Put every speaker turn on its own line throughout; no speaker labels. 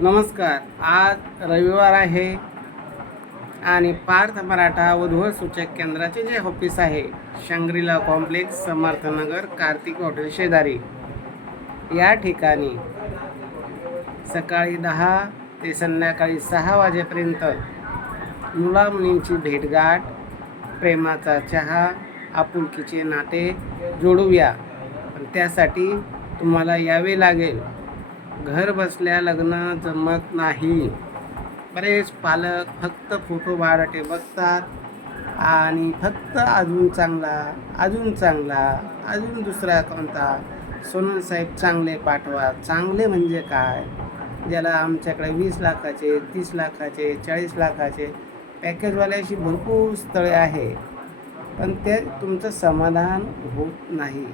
नमस्कार आज रविवार आहे आणि पार्थ मराठा वधूवर सूचक केंद्राचे जे ऑफिस आहे Shangri-La complex Samarthnagar Kartik hotel शेजारी. या ठिकाणी सकाळी दहा ते संध्याकाळी सहा वाजेपर्यंत मुला मुलींची भेटगाठ प्रेमाचा चहा आपुलकीचे नाते जोडूया. पण त्यासाठी तुम्हाला यावे लागेल घर बसल्या लग्न जमत नाही. बरेच पालक फक्त फोटो भाडटे बघतात. आणि फक्त अजून चांगला अजून चांगला अजून दुसरा कोणता? सोनल साहेब चांगले पाठवा. चांगले म्हणजे काय? ज्याला आमच्याकडे वीस लाखाचे तीस लाखाचे चाळीस लाखाचे पॅकेजवाल्याशी भरपूर स्थळे आहे. पण ते तुमचं समाधान होत नाही.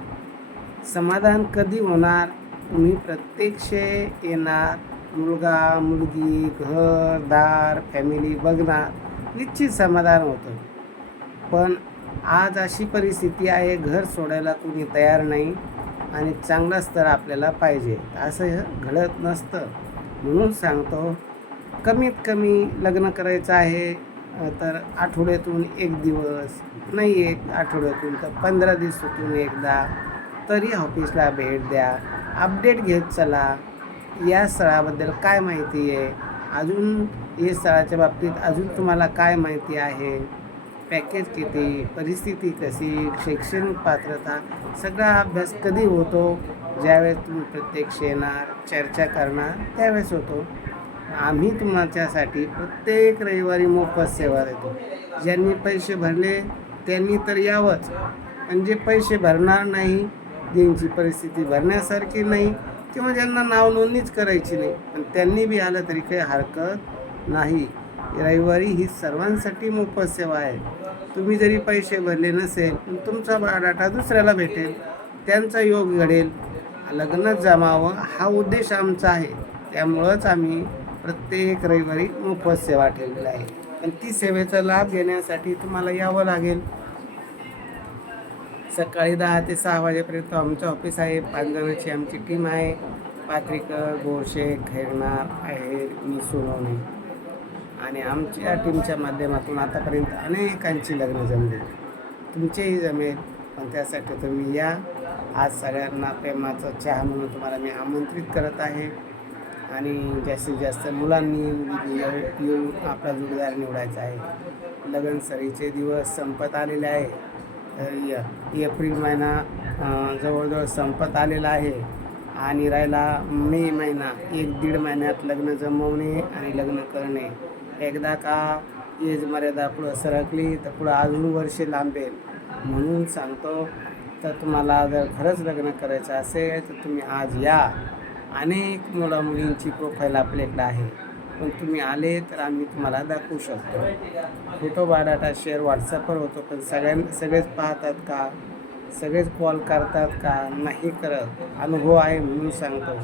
समाधान कधी होणार? तुम्ही प्रत्यक्ष येणार मुलगा मुलगी घर दार फॅमिली बघणार निश्चित समाधान होतं. पण आज अशी परिस्थिती आहे घर सोडायला कोणी तयार नाही आणि चांगला स्तर आपल्याला पाहिजे. असं घडत नसतं. म्हणून सांगतो कमीत कमी लग्न करायचं आहे तर आठवड्यातून एक दिवस नाही एक आठवड्यातून तर पंधरा दिवसातून एकदा तरी ऑफिसला भेट द्या. अपडेट घेत चला. या स्थळाबद्दल काय माहिती आहे? अजून या स्थळाच्या बाबतीत अजून तुम्हाला काय माहिती आहे? पॅकेज किती? परिस्थिती कशी? शैक्षणिक पात्रता? सगळा अभ्यास कधी होतो? ज्यावेळेस तुम्ही प्रत्यक्ष येणार चर्चा करणार त्यावेळेस होतो. आम्ही तुमच्यासाठी प्रत्येक रविवारी मोफत सेवा देतो. ज्यांनी पैसे भरले त्यांनी तर यावंच. म्हणजे पैसे भरणार नाही ज्यांची परिस्थिती भरण्यासारखी नाही किंवा ज्यांना नाव नोंदणीच करायची नाही. पण त्यांनी बी आलं तरी काही हरकत नाही. रविवारी ही सर्वांसाठी मोफत सेवा आहे. तुम्ही जरी पैसे भरले नसेल पण तुमचा बायोडाटा दुसऱ्याला भेटेल. त्यांचा योग घडेल. लग्न जमावं हा उद्देश आमचा आहे. त्यामुळंच आम्ही प्रत्येक रविवारी मोफत सेवा ठेवलेली आहे. आणि ती सेवेचा लाभ घेण्यासाठी तुम्हाला यावं लागेल. सकाळी दहा ते सहा वाजेपर्यंत आमचं ऑफिस आहे. पाच जणांची आमची टीम आहे. पात्रीकर गोडशे खैरनार आहे मी सोनवणे. आणि आमच्या टीमच्या माध्यमातून आतापर्यंत अनेकांची लग्न जमली तुमचेही जमेल पण त्यासाठी तुम्ही या. आज सगळ्यांना प्रेमाचा चहा म्हणून तुम्हाला मी आमंत्रित करत आहे. आणि जास्तीत जास्त मुलांनी येऊन आपला जोडीदार निवडायचा आहे. लगन सरीचे दिवस संपत आलेले आहे. एप्रिल महिना जवळजवळ संपत आलेला आहे. आणि राहिला मे महिना एक दीड महिन्यात लग्न जमवणे आणि लग्न करणे. एकदा का एज मर्यादा पुढं सरकली तर पुढं अजून वर्षे लांबेल. म्हणून सांगतो तर तुम्हाला जर खरंच लग्न करायचं असेल तर तुम्ही आज या. अनेक मुला मुलींची प्रोफाईल आपल्याकडे आहे. पण तुम्ही आले तर आम्ही तुम्हाला दाखवू शकतो. फोटो बायोडाटा शेअर व्हॉट्सअपवर होतो पण सगळ्यां सगळेच पाहतात का? सगळेच कॉल करतात का? नाही करत. अनुभव आहे म्हणून सांगतो.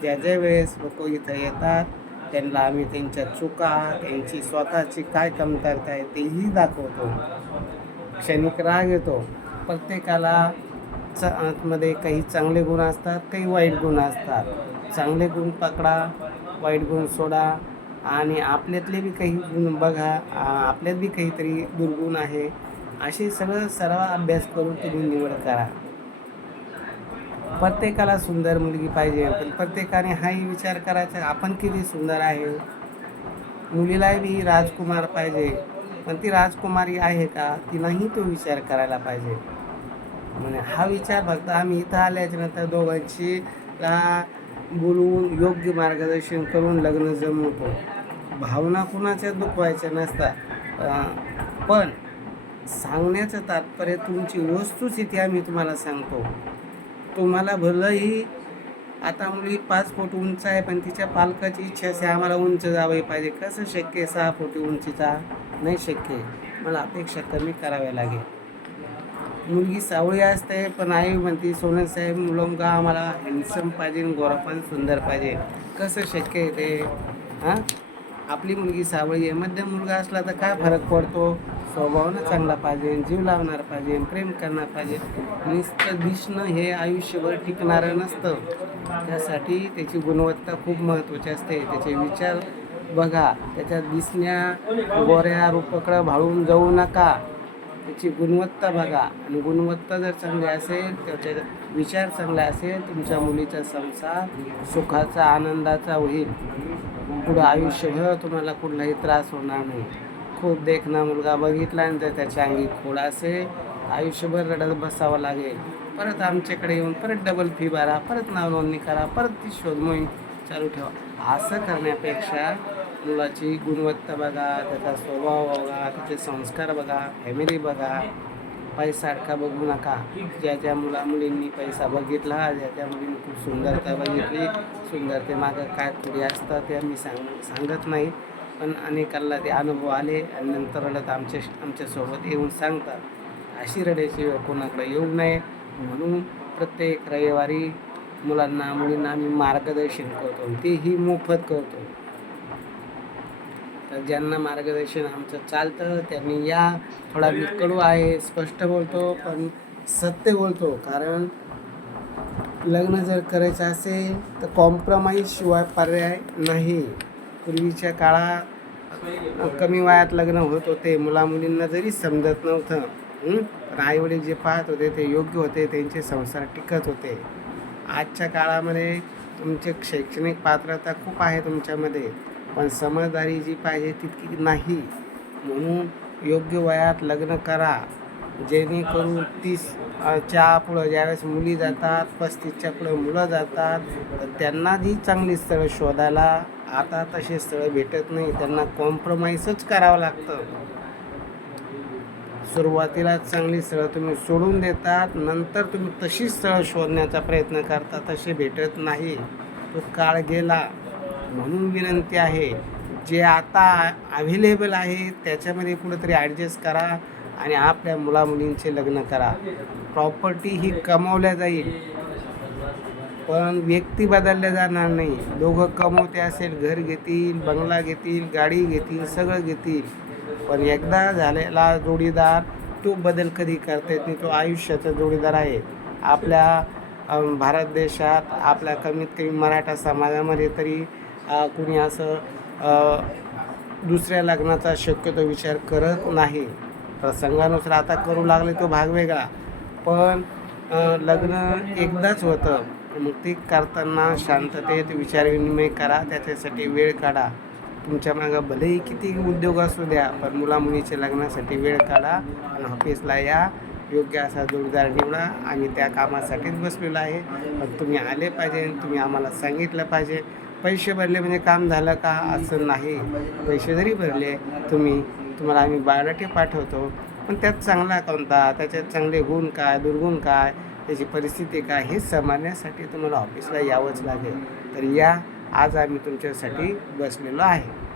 ज्या ज्या वेळेस लोक इथं येतात त्यांना आम्ही त्यांच्या चुका त्यांची स्वतःची काय कमतरता आहे तेही दाखवतो. क्षणिक राग येतो. प्रत्येकाला च आतमध्ये काही चांगले गुण असतात काही वाईट गुण असतात. चांगले गुण पकडा वाईट गुण सोडा आणि आपल्यातले बी काही गुण बघा आपल्यात बी काहीतरी दुर्गुण आहे असे सगळं सराव अभ्यास करून तुम्ही निवड करा. प्रत्येकाला सुंदर मुलगी पाहिजे पण प्रत्येकाने हाही विचार करायचा आपण किती सुंदर आहे? मुलीला बी राजकुमार पाहिजे पण ती राजकुमारी आहे का ती नाही तो विचार करायला पाहिजे. म्हणजे हा विचार फक्त आम्ही इथं आल्याच्यानंतर दोघांची बोलवून योग्य मार्गदर्शन करून लग्न जमवतो भावना कुणाच्या दुखवायच्या नसतात पण सांगण्याचं तात्पर्य तुमची वस्तुस्थिती आम्ही तुम्हाला सांगतो. तुम्हाला भलंही आता मुली पाच फूट उंच आहे पण तिच्या पालकाची इच्छा असे आम्हाला उंच जावे पाहिजे. कसं शक्य आहे सहा फूट उंचीचा? नाही शक्य मला अपेक्षा कमी कराव्या लागेल. मुलगी सावळी असते पण आई म्हणते सोनसाहेब मुलंगा आम्हाला हँडसम पाहिजे गोरा पण सुंदर पाहिजे. कसं शक्य आहे ते? हां? आपली मुलगी सावळी आहे मध्यम मुलगा असला तर काय फरक पडतो? स्वभावानं चांगला पाहिजे जीव लावणार पाहिजे प्रेम करणार पाहिजे. नुसतं दिसणं हे आयुष्यभर टिकणारं नसतं. त्यासाठी त्याची गुणवत्ता खूप महत्त्वाची असते. त्याचे विचार बघा. त्याच्यात दिसण्या गोऱ्या रूपकडं भाळून जाऊ नका. त्याची गुणवत्ता बघा. आणि गुणवत्ता जर चांगली असेल त्याचा विचार चांगला असेल तुमच्या मुलीचा संसार सुखाचा आनंदाचा होईल. पुढं आयुष्यभर तुम्हाला कुठलाही त्रास होणार नाही. खूप देखणा मुलगा बघितला आणि तर त्याच्या अंगी खोड असेल आयुष्यभर रडत बसावं लागेल. परत आमच्याकडे येऊन परत डबल फी भरा परत नाव नोंदणी करा परत ती शोधमोहीम चालू ठेवा. असं करण्यापेक्षा मुलाची गुणवत्ता बघा त्याचा स्वभाव बघा त्याचे संस्कार बघा फॅमिली बघा. पैसा बघू नका. ज्या ज्या मुला मुलींनी पैसा बघितला ज्या त्या मुलींनी खूप सुंदरता बघितली सुंदरतेमागं काय थोडी असतं ते आम्ही सांग सांगत नाही. पण अनेकांना ते अनुभव आले आणि नंतर रडत आमच्या आमच्यासोबत येऊन सांगतात. अशी रडायची वेळ कोणाकडे येऊ नये. म्हणून प्रत्येक रविवारी मुलांना मुलींना आम्ही मार्गदर्शन करतो तेही मोफत करतो. तर ज्यांना मार्गदर्शन आमचं चालतं त्यांनी या. थोडा मी कडू आहे स्पष्ट बोलतो पण सत्य बोलतो. कारण लग्न जर करायचं असेल तर कॉम्प्रोमाइज शिवाय पर्याय नाही. पूर्वीच्या काळात कमी वयात लग्न होत होते. मुलामुलींना जरी समजत नव्हतं पण आईवडील जे पाहत होते ते योग्य होते त्यांचे संसार टिकत होते. आजच्या काळामध्ये तुमचे शैक्षणिक पात्रता खूप आहे तुमच्यामध्ये. पण समजदारी जी पाहिजे तितकी नाही. म्हणून योग्य वयात लग्न करा. जेणेकरून तीस च्या पुढं ज्यावेळेस मुली जातात पस्तीसच्या पुढं मुलं जातात तर त्यांना जी चांगली स्थळं शोधायला आता तसे स्थळं भेटत नाही. त्यांना कॉम्प्रोमाइजच करावं लागतं. सुरुवातीला चांगली स्थळं तुम्ही सोडून देतात नंतर तुम्ही तशी स्थळं शोधण्याचा प्रयत्न करता तसे भेटत नाही. तो काळ गेला. म्हणून विनंती आहे जे आता अव्हेलेबल आहे त्याच्यामध्ये कुठंतरी ॲडजस्ट करा आणि आपल्या मुलामुलींचे लग्न करा. प्रॉपर्टी ही कमावल्या जाईल पण व्यक्ती बदलल्या जाणार नाही. दोघं कमवते असेल घर घेतील बंगला घेतील गाडी घेतील सगळं घेतील. पण एकदा झालेला जोडीदार तो बदल कधी करता येत नाही तो आयुष्याचा जोडीदार आहे. आपल्या भारत देशात आपल्या कमीत कमी मराठा समाजामध्ये तरी कुणी असं दुसऱ्या लग्नाचा शक्यतो विचार करत नाही. प्रसंगानुसार आता करू लागले तो भाग वेगळा. पण लग्न एकदाच होतं. मग ते करताना शांततेत विचारविनिमय करा त्याच्यासाठी वेळ काढा. तुमच्या मागं भलेही किती उद्योग असू द्या पण मुलामुलीच्या लग्नासाठी वेळ काढा आणि ऑफिसला या. योग्य असा जोडदार निवडा आम्ही त्या कामासाठीच बसलेलो आहे. पण तुम्ही आले पाहिजे तुम्ही आम्हाला सांगितलं पाहिजे. पैसे भरले म्हणजे काम झालं का असं नाही. पैसे जरी भरले तुम्ही तुम्हाला आम्ही बायोडाटे पाठवतो. पण त्यात चांगला कोणता? त्याच्यात चांगले गुण काय? दुर्गुण काय? त्याची परिस्थिती काय? हे समजण्यासाठी तुम्हाला ऑफिसला यावंच लागेल. तर या आज आम्ही तुमच्यासाठी बसलेलो आहे.